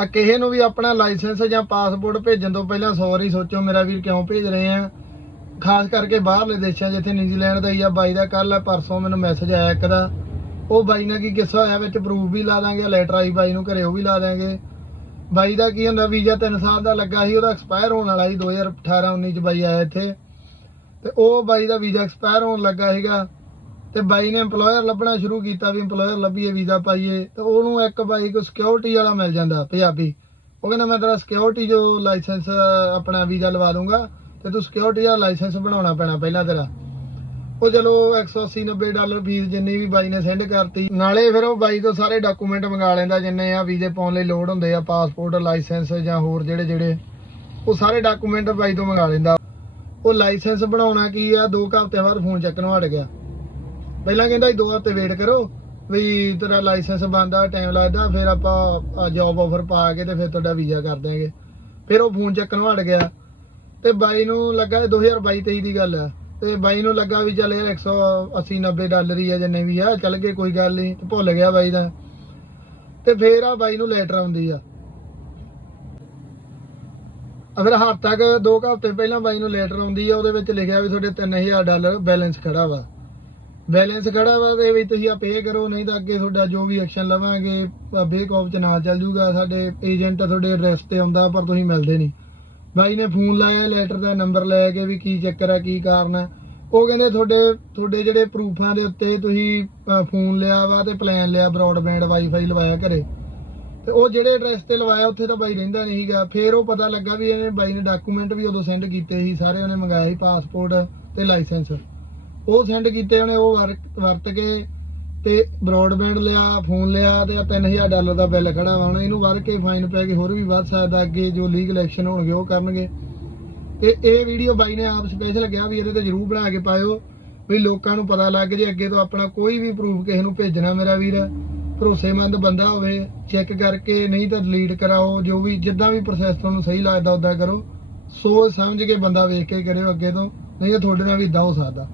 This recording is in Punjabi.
ਆ ਕਿਸੇ ਨੂੰ ਵੀ ਆਪਣਾ ਲਾਇਸੈਂਸ ਜਾਂ ਪਾਸਪੋਰਟ ਭੇਜਣ ਤੋਂ ਪਹਿਲਾਂ ਸੌਰੀ ਸੋਚੋ ਮੇਰਾ ਵੀਰ ਕਿਉਂ ਭੇਜ ਰਹੇ ਆ। ਖਾਸ ਕਰਕੇ ਬਾਹਰਲੇ ਦੇਸ਼ਾਂ ਜਿੱਥੇ ਨਿਊਜ਼ੀਲੈਂਡ ਦਾ ਹੀ ਆ, ਬਾਈ ਦਾ ਕੱਲ ਪਰਸੋਂ ਮੈਨੂੰ ਮੈਸੇਜ ਆਇਆ ਇੱਕ ਦਾ। ਉਹ ਬਾਈ ਨਾਲ ਕੀ ਕਿੱਸਾ ਹੋਇਆ ਵਿੱਚ ਪ੍ਰੂਫ ਵੀ ਲਾ ਦਾਂਗੇ ਲੈਟਰ ਆਈ ਬਾਈ ਨੂੰ ਘਰੇ ਉਹ ਵੀ ਲਾ ਦਾਂਗੇ। ਬਾਈ ਦਾ ਕੀ ਹੁੰਦਾ, ਵੀਜ਼ਾ 3 ਸਾਲ ਦਾ ਲੱਗਾ ਸੀ, ਉਹਦਾ ਐਕਸਪਾਇਰ ਹੋਣ ਵਾਲਾ ਸੀ 2018 19 ਚ ਬਾਈ ਆਇਆ ਇੱਥੇ। ਤੇ ਉਹ ਬਾਈ ਦਾ ਵੀਜ਼ਾ ਐਕਸਪਾਇਰ ਹੋਣ ਲੱਗਾ ਸੀਗਾ। ਤੇ ਬਾਈ ਨੇ EMPLOYER ਲੱਭਣਾ ਸ਼ੁਰੂ ਕੀਤਾ ਵੀ EMPLOYER ਲੱਭੀਏ, ਵੀਜ਼ਾ ਪਾਈਏ, ਤੇ ਉਹਨੂੰ ਇੱਕ ਬਾਈ ਕੋ ਸਿਕਿਉਰਿਟੀ ਵਾਲਾ ਮਿਲ ਜਾਂਦਾ, ਪੰਜਾਬੀ। ਉਹ ਕਹਿੰਦਾ, ਮੈਂ ਤੇਰਾ ਸਿਕਿਉਰਿਟੀ ਜੋ ਲਾਇਸੈਂਸ ਆਪਣਾ ਵੀਜ਼ਾ ਲਵਾ ਦੂੰਗਾ, ਤੇ ਤੂੰ ਸਿਕਿਉਰਿਟੀ ਦਾ ਲਾਇਸੈਂਸ ਬਣਾਉਣਾ ਪੈਣਾ ਪਹਿਲਾਂ ਤੇਰਾ। ਉਹ ਚਲੋ 180 90 ਡਾਲਰ ਫੀਸ ਜਿੰਨੀ ਵੀ ਬਾਈ ਨੇ ਸੈਂਡ ਕਰਤੀ। ਨਾਲੇ ਫਿਰ ਉਹ ਬਾਈ ਤੋਂ ਸਾਰੇ ਡਾਕੂਮੈਂਟ ਮੰਗਾ ਲੈਂਦਾ, ਜਿੰਨੇ ਆ ਵੀਜ਼ੇ ਪਾਉਣ ਲਈ ਲੋੜ ਹੁੰਦੇ ਆ ਪਾਸਪੋਰਟ ਲਾਇਸੈਂਸ ਜਾਂ ਹੋਰ ਜਿਹੜੇ ਜਿਹੜੇ, ਉਹ ਸਾਰੇ ਡਾਕੂਮੈਂਟ ਬਾਈ ਤੋਂ ਮੰਗਾ ਲੈਂਦਾ। ਉਹ ਲਾਇਸੈਂਸ ਬਣਾਉਣਾ ਕੀ ਆ? ਦੋ ਹਫ਼ਤੇ ਬਾਅਦ ਫੋਨ ਚੱਕਣ ਹਟ ਗਿਆ। ਪਹਿਲਾਂ ਕਹਿੰਦਾ ਸੀ ਦੋ ਹਫ਼ਤੇ ਵੇਟ ਕਰੋ, ਵੀ ਤੇਰਾ ਲਾਇਸੈਂਸ ਬੰਦਾ ਟਾਈਮ ਲੱਗਦਾ, ਫਿਰ ਆਪਾਂ ਜੌਬ ਆਫਰ ਪਾ ਕੇ ਤੇ ਫਿਰ ਤੁਹਾਡਾ ਵੀਜ਼ਾ ਕਰ ਦਾਂਗੇ ਫਿਰ ਉਹ ਫੋਨ ਚੱਕਣ ਵੜ ਗਿਆ। ਤੇ ਬਾਈ ਨੂੰ ਲੱਗਾ, ਇਹ 2022 23 ਦੀ ਗੱਲ ਆ। ਤੇ ਬਾਈ ਨੂੰ ਲੱਗਾ ਵੀ ਚੱਲ ਯਾਰ 180 90 ਡਾਲਰ ਹੀ ਆ, ਜਿੰਨੇ ਵੀ ਆ, ਚੱਲ ਗਏ, ਕੋਈ ਗੱਲ ਨਹੀਂ, ਭੁੱਲ ਗਿਆ ਬਾਈ ਦਾ। ਤੇ ਫੇਰ ਆ ਬਾਈ ਨੂੰ ਲੈਟਰ ਆਉਂਦੀ ਆ। ਫਿਰ ਹਫ਼ਤਾ ਤੱਕ ਦੋ ਹਫ਼ਤੇ ਪਹਿਲਾਂ ਬਾਈ ਨੂੰ ਲੈਟਰ ਆਉਂਦੀ ਆ, ਉਹਦੇ ਵਿੱਚ ਲਿਖਿਆ ਵੀ ਤੁਹਾਡੇ 3000 ਡਾਲਰ ਬੈਲੈਂਸ ਖੜਾ ਵਾ। ਬੈਲੈਂਸ ਖੜਾ ਵਾ ਤੇ ਵੀ ਤੁਸੀਂ ਆ ਪੇ ਕਰੋ, ਨਹੀਂ ਤਾਂ ਅੱਗੇ ਤੁਹਾਡਾ ਜੋ ਵੀ ਐਕਸ਼ਨ ਲਵਾਂਗੇ ਬੇਕ ਆਫ ਚ ਨਾਲ ਚੱਲ ਜੂਗਾ, ਸਾਡੇ ਏਜੰਟ ਤੁਹਾਡੇ ਐਡਰੈਸ ਤੇ ਆਉਂਦਾ, ਪਰ ਤੁਸੀਂ ਮਿਲਦੇ ਨਹੀਂ। ਬਾਈ ਨੇ ਫੋਨ ਲਾਇਆ ਲੈਟਰ ਦਾ ਨੰਬਰ ਲੈ ਕੇ ਵੀ ਕੀ ਚੱਕਰ ਆ, ਕੀ ਕਾਰਨ ਆ। ਉਹ ਕਹਿੰਦੇ ਤੁਹਾਡੇ ਤੁਹਾਡੇ ਜਿਹੜੇ ਪ੍ਰੂਫਾਂ ਦੇ ਉੱਤੇ ਤੁਸੀਂ ਫੋਨ ਲਿਆ ਵਾ ਤੇ ਪਲਾਨ ਲਿਆ ਬ੍ਰੌਡਬੈਂਡ ਵਾਈਫਾਈ ਲਵਾਇਆ ਘਰੇ। ਤੇ ਉਹ ਜਿਹੜੇ ਐਡਰੈਸ ਤੇ ਲਵਾਇਆ, ਉੱਥੇ ਤਾਂ ਬਾਈ ਰਹਿੰਦਾ ਨਹੀਂ ਸੀਗਾ। ਫੇਰ ਉਹ ਪਤਾ ਲੱਗਾ ਵੀ ਇਹਨੇ ਬਾਈ ਨੇ ਡਾਕੂਮੈਂਟ ਵੀ ਉਦੋਂ ਸੈਂਡ ਕੀਤੇ ਸੀ, ਸਾਰੇ ਉਹਨੇ ਮੰਗਾਇਆ ਸੀ ਪਾਸਪੋਰਟ ਤੇ ਲਾਇਸੈਂਸ ਉਹ ਸੈਂਡ ਕੀਤੇ ਉਹਨੇ, ਉਹ ਵਰਤ ਵਰਤ ਕੇ ਤੇ ਬ੍ਰੌਡਬੈਂਡ ਲਿਆ ਫੋਨ ਲਿਆ ਤੇ 3000 ਡਾਲਰ ਦਾ ਬਿੱਲ ਖੜਾ ਵਾ। ਹੁਣ ਇਹਨੂੰ ਵਰ ਕੇ ਫਾਈਨ ਪੈ ਕੇ ਹੋਰ ਵੀ ਵੱਧ ਸਕਦਾ, ਅੱਗੇ ਜੋ ਲੀਗਲ ਐਕਸ਼ਨ ਹੋਣਗੇ ਉਹ ਕਰਨਗੇ। ਤੇ ਇਹ ਵੀਡੀਓ ਬਾਈ ਨੇ ਆਪ ਸਪੈਸ਼ਲ ਕਿਹਾ ਵੀ ਇਹਦੇ ਤੇ ਜਰੂਰ ਬਣਾ ਕੇ ਪਾਇਓ। ਵੀ ਲੋਕਾਂ ਨੂੰ ਪਤਾ ਲੱਗ ਜੇ ਅੱਗੇ ਤੋਂ ਆਪਣਾ ਕੋਈ ਵੀ ਪ੍ਰੂਫ ਕਿਸੇ ਨੂੰ ਭੇਜਣਾ ਮੇਰਾ ਵੀਰ। ਭਰੋਸੇਮੰਦ ਬੰਦਾ ਹੋਵੇ ਚੈੱਕ ਕਰਕੇ, ਨਹੀਂ ਤਾਂ ਡਿਲੀਟ ਕਰਾਓ। ਜੋ ਵੀ, ਜਿੱਦਾਂ ਵੀ ਪ੍ਰੋਸੈਸ ਤੁਹਾਨੂੰ ਸਹੀ ਲੱਗਦਾ ਉਦਾਂ ਕਰੋ। ਸੋਚ ਸਮਝ ਕੇ ਬੰਦਾ ਵੇਖ ਕੇ ਕਰਿਓ ਅੱਗੇ ਤੋਂ। ਨਹੀਂ ਤਾਂ ਤੁਹਾਡੇ ਨਾਲ ਵੀ ਇਦਾਂ ਹੋ ਸਕਦਾ।